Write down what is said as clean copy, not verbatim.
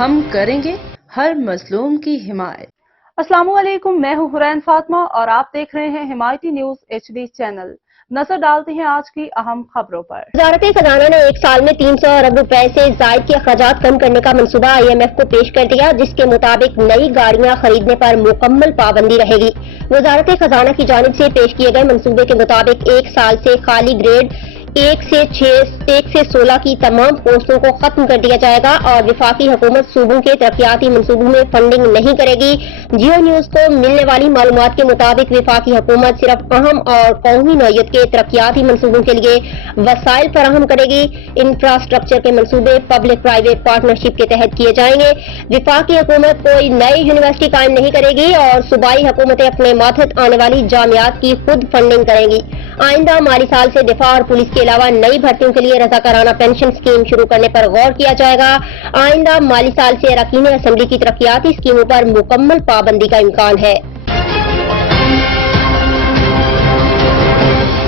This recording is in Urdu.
ہم کریں گے ہر مظلوم کی حمایت۔ السلام علیکم، میں ہوں حرین فاطمہ اور آپ دیکھ رہے ہیں حمایتی نیوز HD چینل۔ نظر ڈالتے ہیں آج کی اہم خبروں پر۔ وزارت خزانہ نے ایک سال میں 300 ارب روپے سے زائد کے اخراجات کم کرنے کا منصوبہ IMF کو پیش کر دیا، جس کے مطابق نئی گاڑیاں خریدنے پر مکمل پابندی رہے گی۔ وزارت خزانہ کی جانب سے پیش کیے گئے منصوبے کے مطابق ایک سال سے خالی گریڈ 1 سے 16 کی تمام پوسٹوں کو ختم کر دیا جائے گا اور وفاقی حکومت صوبوں کے ترقیاتی منصوبوں میں فنڈنگ نہیں کرے گی۔ جیو نیوز کو ملنے والی معلومات کے مطابق وفاقی حکومت صرف اہم اور قومی نوعیت کے ترقیاتی منصوبوں کے لیے وسائل فراہم کرے گی۔ انفراسٹرکچر کے منصوبے پبلک پرائیویٹ پارٹنرشپ کے تحت کیے جائیں گے۔ وفاقی حکومت کوئی نئی یونیورسٹی قائم نہیں کرے گی اور صوبائی حکومتیں اپنے ماتحت آنے والی جامعات کی خود فنڈنگ کریں گی۔ آئندہ مالی سال سے دفاع اور پولیس کے علاوہ نئی بھرتیوں کے لیے رضاکارانہ پینشن اسکیم شروع کرنے پر غور کیا جائے گا۔ آئندہ مالی سال سے اراکین اسمبلی کی ترقیاتی اسکیموں پر مکمل پابندی کا امکان ہے۔